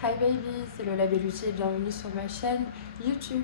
Hi baby, c'est Lola Bellucci et bienvenue sur ma chaîne YouTube.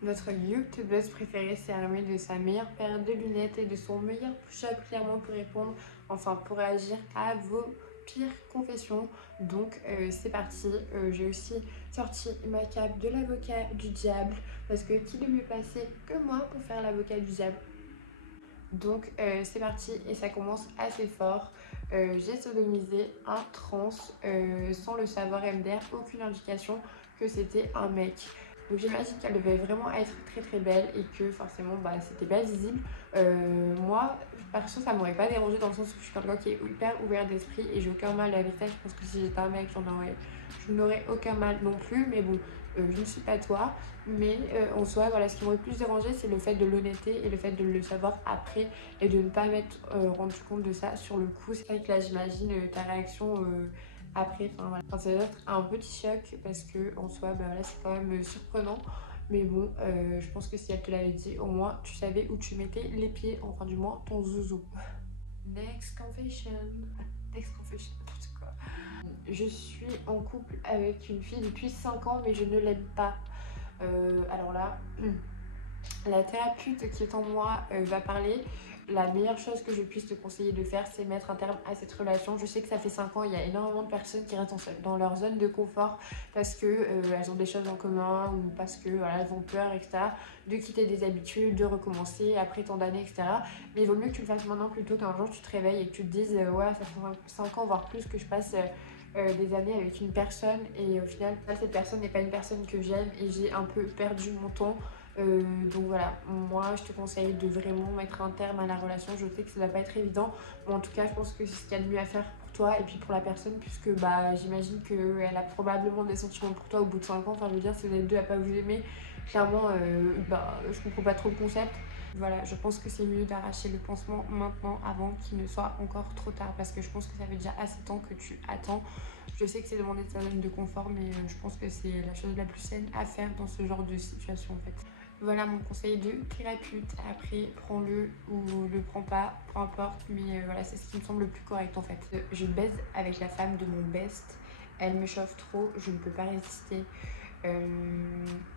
Notre youtubeuse préférée s'est armée de sa meilleure paire de lunettes et de son meilleur push-up clairement pour répondre, enfin pour réagir à vos pires confessions. Donc c'est parti, j'ai aussi sorti ma cape de l'avocat du diable parce que qui de mieux placé que moi pour faire l'avocat du diable. Donc c'est parti et ça commence assez fort. J'ai sodomisé un trans sans le savoir MDR, aucune indication que c'était un mec. Donc j'imagine qu'elle devait vraiment être très très belle et que forcément c'était pas visible. Moi perso ça m'aurait pas dérangé dans le sens où je suis quelqu'un qui est hyper ouvert d'esprit et j'ai aucun mal avec ça. Je pense que si j'étais un mec je n'aurais aucun mal non plus, mais bon je ne suis pas toi. Mais en soi voilà, ce qui m'aurait plus dérangé c'est le fait de l'honnêteté et le fait de le savoir après et de ne pas m'être rendu compte de ça sur le coup. C'est vrai que là j'imagine ta réaction après, enfin voilà. Enfin, ça doit être un petit choc parce que en soi voilà, c'est quand même surprenant, mais bon je pense que si elle te l'avait dit au moins tu savais où tu mettais les pieds, enfin du moins ton zouzou. Next confession, n'importe quoi. Je suis en couple avec une fille depuis 5 ans mais je ne l'aime pas. Alors là la thérapeute qui est en moi va parler. La meilleure chose que je puisse te conseiller de faire, c'est mettre un terme à cette relation. Je sais que ça fait 5 ans, il y a énormément de personnes qui restent dans leur zone de confort parce que elles ont des choses en commun ou parce que voilà, elles ont peur, etc. De quitter des habitudes, de recommencer après tant d'années, etc. Mais il vaut mieux que tu le fasses maintenant plutôt qu'un jour tu te réveilles et que tu te dises ouais, ça fait 5 ans, voire plus que je passe des années avec une personne et au final, cette personne n'est pas une personne que j'aime et j'ai un peu perdu mon temps. Donc voilà, moi je te conseille de vraiment mettre un terme à la relation. Je sais que ça va pas être évident, mais en tout cas je pense que c'est ce qu'il y a de mieux à faire pour toi et puis pour la personne, puisque j'imagine qu'elle a probablement des sentiments pour toi au bout de 5 ans. Enfin je veux dire, si vous êtes deux à pas vous aimer, clairement je comprends pas trop le concept. Voilà, je pense que c'est mieux d'arracher le pansement maintenant avant qu'il ne soit encore trop tard, parce que je pense que ça fait déjà assez de temps que tu attends. Je sais que c'est demander de sa zone de confort, mais je pense que c'est la chose la plus saine à faire dans ce genre de situation en fait. Voilà mon conseil de thérapeute. Après, prends-le ou le prends pas, peu importe. Mais voilà, c'est ce qui me semble le plus correct en fait. Je baise avec la femme de mon best. Elle me chauffe trop, je ne peux pas résister.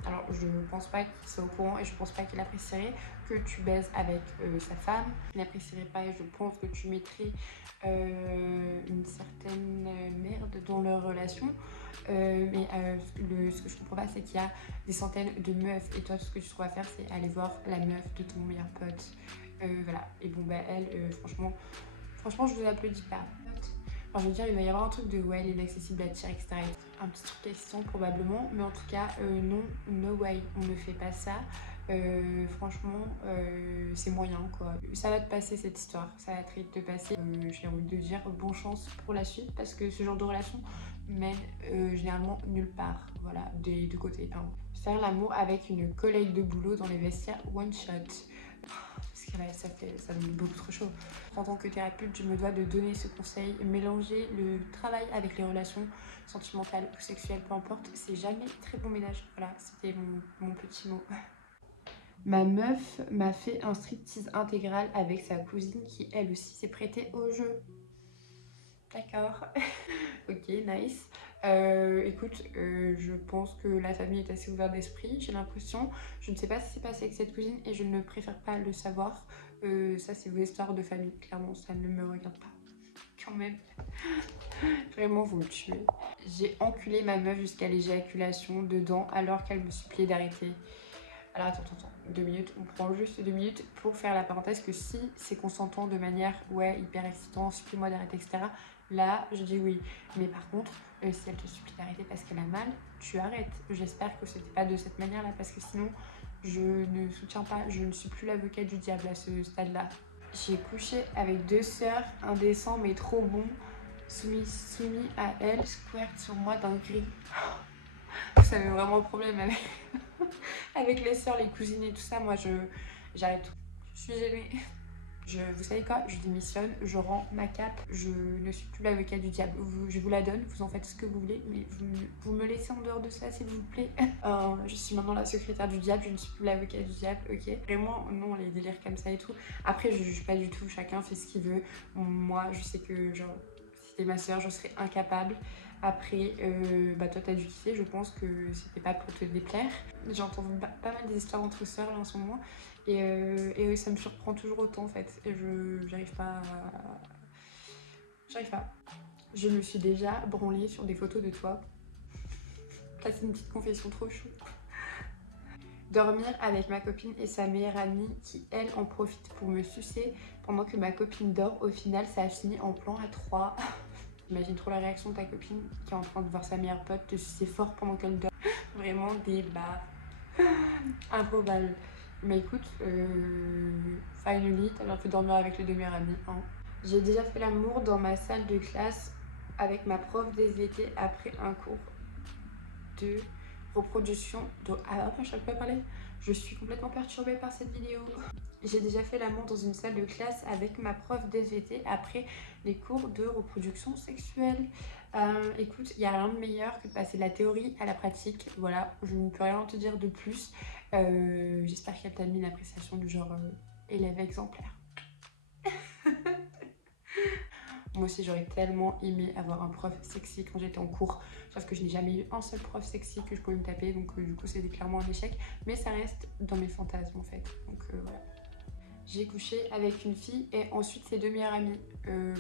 Alors, je ne pense pas qu'il soit au courant et je pense pas qu'il apprécierait que tu baises avec sa femme. Il n'apprécierait pas et je pense que tu mettrais une certaine merde dans leur relation. Mais ce que je comprends pas, c'est qu'il y a des centaines de meufs et toi, tout ce que tu trouves à faire, c'est aller voir la meuf de ton meilleur pote. Voilà. Et bon, elle, franchement, je vous applaudis pas. Enfin, je veux dire, il va y avoir un truc de ouais, il est accessible à tirer, etc. Un petit truc question probablement, mais en tout cas, non, no way, on ne fait pas ça. Franchement, c'est moyen quoi. Ça va te passer cette histoire, ça va très vite te passer. J'ai envie de dire bonne chance pour la suite parce que ce genre de relation mène généralement nulle part. Voilà, des deux côtés. Hein. Faire l'amour avec une collègue de boulot dans les vestiaires one shot. Parce que là, ça donne beaucoup trop chaud. En tant que thérapeute, je me dois de donner ce conseil. Mélanger le travail avec les relations sentimentales ou sexuelles, peu importe, c'est jamais très bon ménage. Voilà, c'était mon petit mot. Ma meuf m'a fait un striptease intégral avec sa cousine qui, elle aussi, s'est prêtée au jeu. D'accord. Ok, nice. Écoute, je pense que la famille est assez ouverte d'esprit, j'ai l'impression. Je ne sais pas ce qui s'est passé avec cette cousine et je ne préfère pas le savoir. Ça, c'est vos histoires de famille. Clairement, ça ne me regarde pas. Quand même. Vraiment, vous me tuez. J'ai enculé ma meuf jusqu'à l'éjaculation dedans alors qu'elle me suppliait d'arrêter. Alors attends, 2 minutes, on prend juste 2 minutes pour faire la parenthèse que si c'est consentant de manière ouais hyper excitant, supplie-moi d'arrêter, etc. Là, je dis oui. Mais par contre, si elle te supplie d'arrêter parce qu'elle a mal, tu arrêtes. J'espère que c'était pas de cette manière-là parce que sinon, je ne soutiens pas, je ne suis plus l'avocat du diable à ce stade-là. J'ai couché avec 2 sœurs, indécent mais trop bon, soumis à elle, squirt sur moi d'un gris. Ça avait vraiment un problème avec les sœurs, les cousines et tout ça. Moi, j'arrête tout. Je suis gênée. Vous savez quoi, je démissionne, je rends ma cape, je ne suis plus l'avocat du diable. Je vous la donne, vous en faites ce que vous voulez, mais vous me laissez en dehors de ça s'il vous plaît. Je suis maintenant la secrétaire du diable, je ne suis plus l'avocat du diable, ok. Vraiment, non, les délires comme ça et tout. Après, je juge pas du tout, chacun fait ce qu'il veut. Moi, je sais que genre, si t'es ma soeur, je serais incapable. Après, bah toi t'as dû kiffer, je pense que c'était pas pour te déplaire. J'entends pas mal des histoires entre sœurs là en ce moment. Et ça me surprend toujours autant en fait. Et j'arrive pas à... J'arrive pas. Je me suis déjà branlée sur des photos de toi. Ça c'est une petite confession trop chou. Dormir avec ma copine et sa meilleure amie qui elle en profite pour me sucer pendant que ma copine dort. Au final ça a fini en plan à 3. J'imagine trop la réaction de ta copine qui est en train de voir sa meilleure pote te sucer fort pendant qu'elle dort. Vraiment des baffes. Improbable. Mais écoute, finally, t'as bien fait dormir avec les deux meilleurs amis. Hein. J'ai déjà fait l'amour dans ma salle de classe avec ma prof des SVT après un cours de reproduction. Ah, après, je ne pas parler. Je suis complètement perturbée par cette vidéo. J'ai déjà fait l'amour dans une salle de classe avec ma prof d'SVT après les cours de reproduction sexuelle. Écoute, il n'y a rien de meilleur que de passer de la théorie à la pratique. Voilà, je ne peux rien te dire de plus. J'espère qu'elle t'a mis une appréciation du genre élève exemplaire. Moi aussi, j'aurais tellement aimé avoir un prof sexy quand j'étais en cours. Sauf que je n'ai jamais eu un seul prof sexy que je pouvais me taper. Donc du coup, c'était clairement un échec. Mais ça reste dans mes fantasmes en fait. Donc voilà. J'ai couché avec une fille et ensuite ses deux meilleures amies.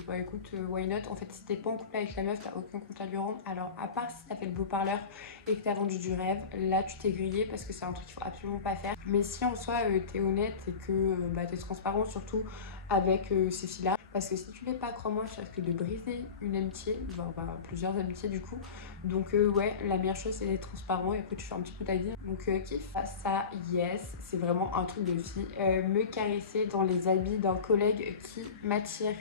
Bah écoute, why not? En fait, si t'es pas en couple avec la meuf, t'as aucun compte à lui rendre. Alors, à part si t'as fait le beau parleur et que t'as vendu du rêve, là tu t'es grillé parce que c'est un truc qu'il faut absolument pas faire. Mais si en soi t'es honnête et que bah, t'es transparent surtout avec ces filles-là, parce que si tu l'es pas, crois-moi, je risque de briser une amitié, voire bah, plusieurs amitiés du coup. Donc ouais, la meilleure chose c'est d'être transparent et après tu fais un petit peu ta vie. Donc kiff. Ça, yes, c'est vraiment un truc de fille. Me caresser dans les habits d'un collègue qui m'attire.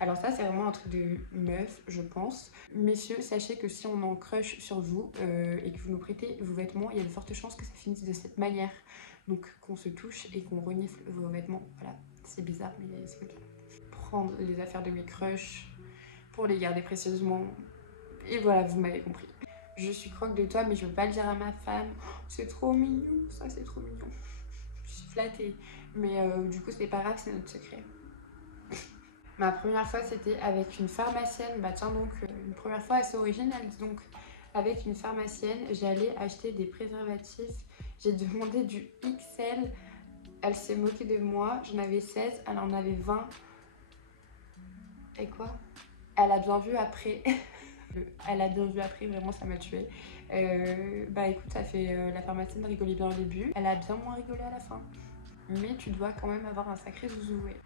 Alors ça, c'est vraiment un truc de meuf, je pense. Messieurs, sachez que si on en crush sur vous et que vous nous prêtez vos vêtements, il y a de fortes chances que ça finisse de cette manière. Donc qu'on se touche et qu'on renifle vos vêtements. Voilà, c'est bizarre, mais c'est comme ça. Prendre les affaires de mes crushs pour les garder précieusement. Et voilà, vous m'avez compris. Je suis croque de toi, mais je veux pas le dire à ma femme. C'est trop mignon, ça c'est trop mignon. Je suis flattée. Mais du coup, c'est pas grave, c'est notre secret. Ma première fois, c'était avec une pharmacienne. Bah tiens donc, une première fois assez originale. Donc, avec une pharmacienne, j'allais acheter des préservatifs. J'ai demandé du XL. Elle s'est moquée de moi. J'en avais 16, elle en avait 20. Et quoi? Elle a bien vu après. Elle a bien vu après, vraiment ça m'a tuée. Bah écoute, ça fait la pharmacienne rigolait bien au début. Elle a bien moins rigolé à la fin. Mais tu dois quand même avoir un sacré zouzou. Ouais.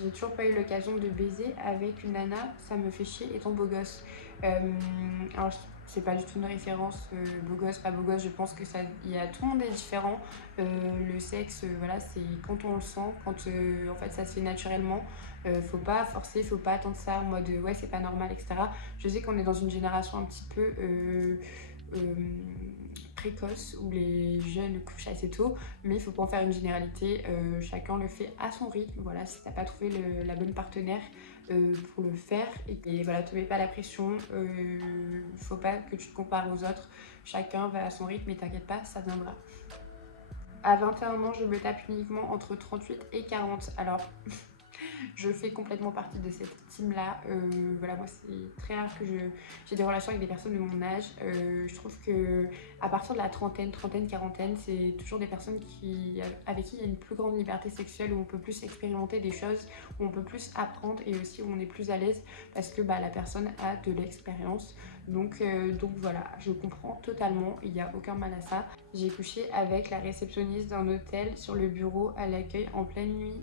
J'ai toujours pas eu l'occasion de baiser avec une nana, ça me fait chier étant beau gosse. Alors c'est pas du tout une référence beau gosse, pas beau gosse, je pense que ça, tout le monde est différent. Le sexe, voilà, c'est quand on le sent, quand en fait ça se fait naturellement. Faut pas forcer, faut pas attendre ça en mode ouais c'est pas normal, etc. Je sais qu'on est dans une génération un petit peu précoce où les jeunes couchent assez tôt, mais il faut pas en faire une généralité. Chacun le fait à son rythme. Voilà, si t'as pas trouvé la bonne partenaire pour le faire, et voilà, te mets pas la pression. Faut pas que tu te compares aux autres. Chacun va à son rythme et t'inquiète pas, ça viendra. À 21 ans, je me tape uniquement entre 38 et 40. Alors, je fais complètement partie de cette team là. Voilà, moi c'est très rare que j'ai des relations avec des personnes de mon âge. Je trouve que à partir de la trentaine, quarantaine, c'est toujours des personnes avec qui il y a une plus grande liberté sexuelle, où on peut plus expérimenter des choses, où on peut plus apprendre et aussi où on est plus à l'aise parce que bah, la personne a de l'expérience. Donc voilà, je comprends totalement, il n'y a aucun mal à ça. J'ai couché avec la réceptionniste d'un hôtel sur le bureau à l'accueil en pleine nuit.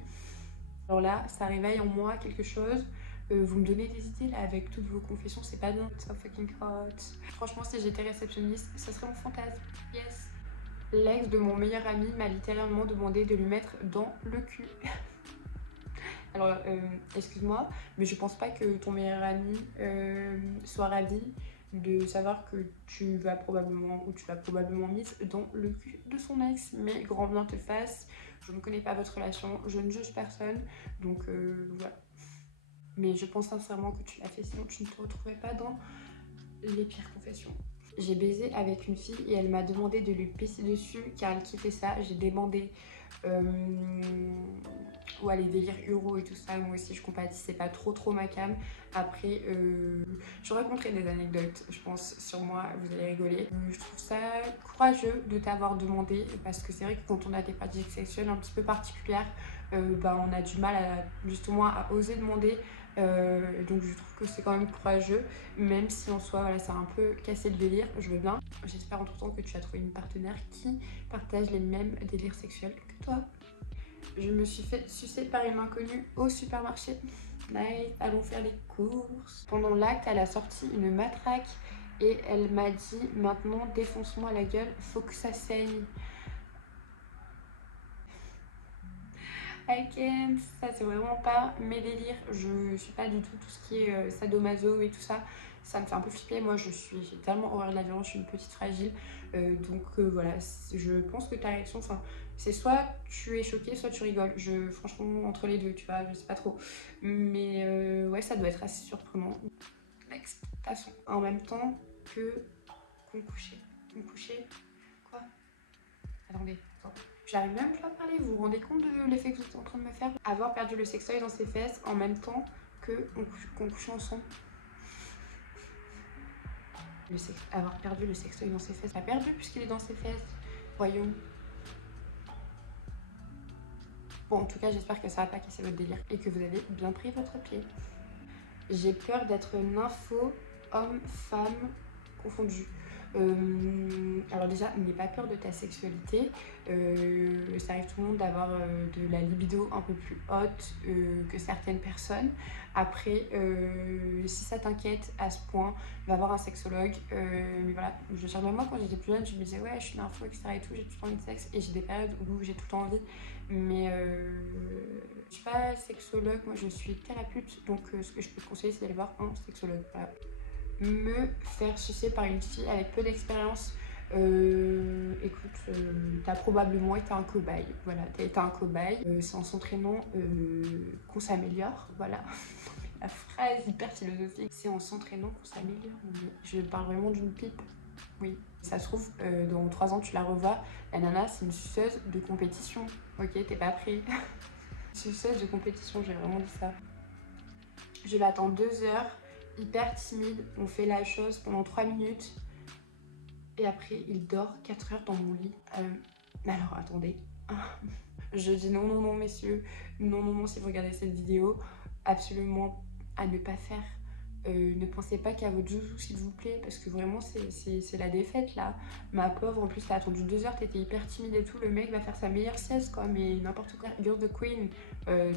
Alors là, ça réveille en moi quelque chose. Vous me donnez des idées là avec toutes vos confessions, c'est pas bien. So fucking hot. Franchement, si j'étais réceptionniste, ça serait mon fantasme. Yes. L'ex de mon meilleur ami m'a littéralement demandé de lui mettre dans le cul. Alors, excuse-moi, mais je pense pas que ton meilleur ami soit ravi de savoir que tu vas probablement ou tu l'as probablement mise dans le cul de son ex. Mais grand bien te fasse, je ne connais pas votre relation, je ne juge personne, donc voilà. Mais je pense sincèrement que tu l'as fait, sinon tu ne te retrouvais pas dans les pires confessions. J'ai baisé avec une fille et elle m'a demandé de lui pisser dessus car elle kiffait ça. J'ai demandé ouais, les délires euro et tout ça, moi aussi je compatis, c'est pas trop ma cam. Après, je raconterai des anecdotes, je pense, sur moi, vous allez rigoler. Je trouve ça courageux de t'avoir demandé, parce que c'est vrai que quand on a des pratiques sexuelles un petit peu particulières, bah, on a du mal à, justement à oser demander. Donc je trouve que c'est quand même courageux, même si en soi voilà, ça a un peu cassé le délire, je veux bien. J'espère entre temps que tu as trouvé une partenaire qui partage les mêmes délires sexuels que toi. Je me suis fait sucer par une inconnue au supermarché. Nice, allons faire les courses. Pendant l'acte, elle a sorti une matraque et elle m'a dit maintenant défonce-moi la gueule, faut que ça saigne. I can't, ça c'est vraiment pas mes délires. Je suis pas du tout ce qui est sadomaso et tout ça. Ça me fait un peu flipper. Moi j'ai tellement horreur de la violence, je suis une petite fragile. Donc voilà, je pense que ta réaction, c'est soit tu es choquée, soit tu rigoles. Franchement, entre les deux, tu vois, je sais pas trop. Mais ouais, ça doit être assez surprenant. Next, passons. En même temps que qu'on couchait. Qu'on couchait. Quoi? Attendez, attends. J'arrive même plus à parler, vous vous rendez compte de l'effet que vous êtes en train de me faire? Avoir perdu le sextoy dans ses fesses en même temps qu'on couchait ensemble. Avoir perdu le sextoy dans ses fesses. Pas perdu puisqu'il est dans ses fesses. Voyons. Bon, en tout cas, j'espère que ça va pas casser votre délire et que vous avez bien pris votre pied. J'ai peur d'être nympho, homme, femme, confondu. Alors déjà, n'aie pas peur de ta sexualité. Ça arrive tout le monde d'avoir de la libido un peu plus haute que certaines personnes. Après, si ça t'inquiète à ce point, va voir un sexologue. Mais voilà, je veux dire, même moi quand j'étais plus jeune, je me disais ouais, je suis nympho, etc. et tout, j'ai tout envie de sexe. Et j'ai des périodes où j'ai tout envie. Mais je suis pas sexologue, moi je suis thérapeute. Donc ce que je peux te conseiller, c'est d'aller voir un sexologue. Voilà. Me faire sucer par une fille avec peu d'expérience. Écoute, t'as probablement été un cobaye. Voilà, t'as été un cobaye. C'est en s'entraînant qu'on s'améliore. Voilà. La phrase hyper philosophique. C'est en s'entraînant qu'on s'améliore. Je parle vraiment d'une pipe. Oui. Ça se trouve, dans 3 ans, tu la revois. La nana, c'est une suceuse de compétition. Ok, t'es pas pris. Suceuse de compétition, j'ai vraiment dit ça. Je l'attends 2 heures. Hyper timide, on fait la chose pendant 3 minutes et après il dort 4 heures dans mon lit. Alors attendez, je dis non messieurs, non si vous regardez cette vidéo, absolument à ne pas faire. Ne pensez pas qu'à votre joujou s'il vous plaît, parce que vraiment c'est la défaite là. Ma pauvre, en plus t'as attendu 2 heures, t'étais hyper timide et tout, le mec va faire sa meilleure sieste quoi, mais n'importe quoi. You're the queen,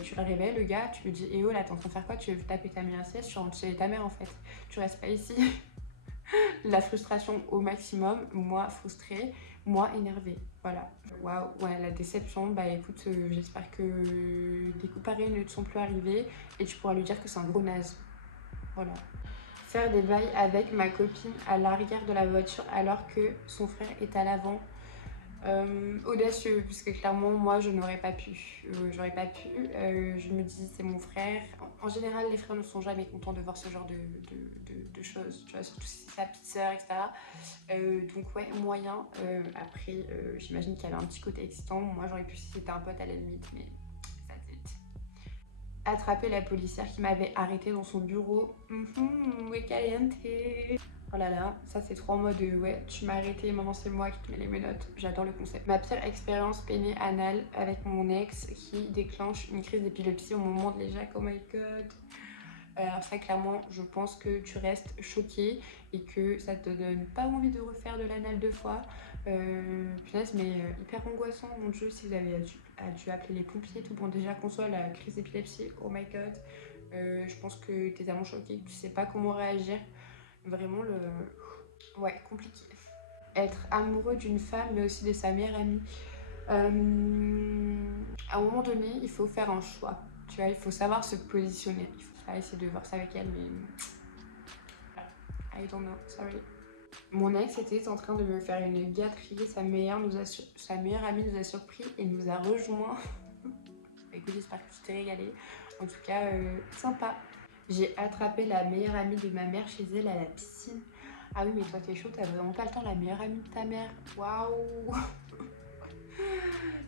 tu le réveilles le gars, tu lui dis eh oh là t'es en train de faire quoi, tu veux taper ta meilleure sieste, tu rentres chez ta mère en fait, tu restes pas ici. La frustration au maximum, moi frustrée, moi énervée, voilà. Waouh, ouais, la déception, bah écoute, j'espère que des coups pareils ne te sont plus arrivés et tu pourras lui dire que c'est un gros naze. Voilà. Faire des bails avec ma copine à l'arrière de la voiture alors que son frère est à l'avant. Audacieux, puisque clairement moi je n'aurais pas pu. Je me dis c'est mon frère. En général les frères ne sont jamais contents de voir ce genre de choses, tu vois, surtout si c'est sa petite sœur, etc. Donc ouais, moyen. Après j'imagine qu'il y avait un petit côté excitant. Moi j'aurais pu si c'était un pote à la limite, mais ça tête. Attraper la policière qui m'avait arrêtée dans son bureau. Muy caliente. Oh là là, ça c'est trop en mode ouais, tu m'as arrêté, maintenant c'est moi qui te mets les menottes. J'adore le concept. Ma pire expérience péné anal avec mon ex qui déclenche une crise d'épilepsie au moment de l'éjac. Oh my god. Alors ça clairement, je pense que tu restes choquée et que ça te donne pas envie de refaire de l'anal 2 fois. Punaise, mais hyper angoissant, mon dieu, si vous avez dû appeler les pompiers et tout. Bon, déjà qu'on soit la crise d'épilepsie, oh my god. Je pense que t'es tellement choquée que tu sais pas comment réagir. Vraiment ouais, compliqué. Être amoureux d'une femme mais aussi de sa meilleure amie. À un moment donné, il faut faire un choix. Tu vois, il faut savoir se positionner. Il faut pas essayer de voir ça avec elle, mais I I don't know, sorry. Mon ex était en train de me faire une gâterie, sa meilleure amie nous a surpris et nous a rejoints. Écoute, j'espère que tu t'es régalé. En tout cas, sympa. J'ai attrapé la meilleure amie de ma mère chez elle à la piscine. Ah oui, mais toi t'es chaud, t'as vraiment pas le temps, la meilleure amie de ta mère. Waouh.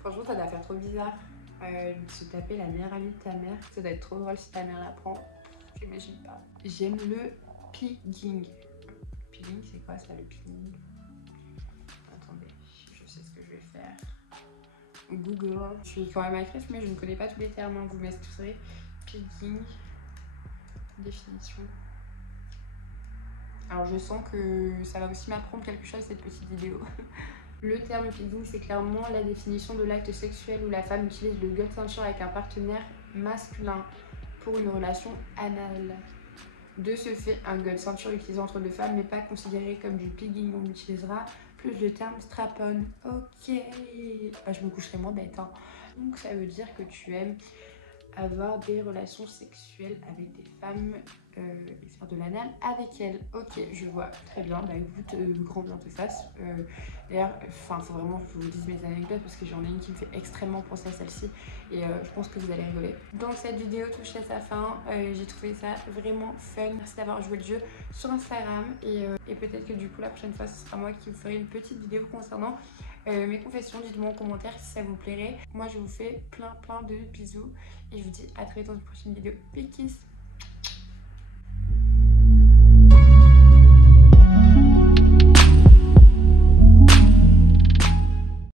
Franchement, ça doit faire trop bizarre. Se taper la meilleure amie de ta mère. Ça doit être trop drôle si ta mère l'apprend. J'imagine pas. J'aime le pigging. Pigging, c'est quoi ça, le pigging? Attendez, je sais ce que je vais faire. Google. Je suis quand même actrice, mais je ne connais pas tous les termes, hein, vous m'excuserez. Pigging. Définition. Alors je sens que ça va aussi m'apprendre quelque chose cette petite vidéo. Le terme pigging, c'est clairement la définition de l'acte sexuel où la femme utilise le gut ceinture avec un partenaire masculin pour une relation anale. De ce fait, un gut ceinture utilisé entre deux femmes n'est pas considéré comme du pigging. On utilisera plus le terme strap-on. Ok, bah, je me coucherai moins bête, hein. Donc ça veut dire que tu aimes avoir des relations sexuelles avec des femmes et faire de l'anal avec elles. Ok, je vois, très bien. Bah écoute, grand bien te fasse. D'ailleurs, enfin, faut vraiment que je vous dise mes anecdotes parce que j'en ai une qui me fait extrêmement penser à celle-ci et je pense que vous allez rigoler. Donc cette vidéo touche à sa fin. J'ai trouvé ça vraiment fun. Merci d'avoir joué le jeu sur Instagram et peut-être que du coup la prochaine fois ce sera moi qui vous ferai une petite vidéo concernant mes confessions. Dites-moi en commentaire si ça vous plairait. Moi je vous fais plein de bisous et je vous dis à très vite dans une prochaine vidéo. Big kiss.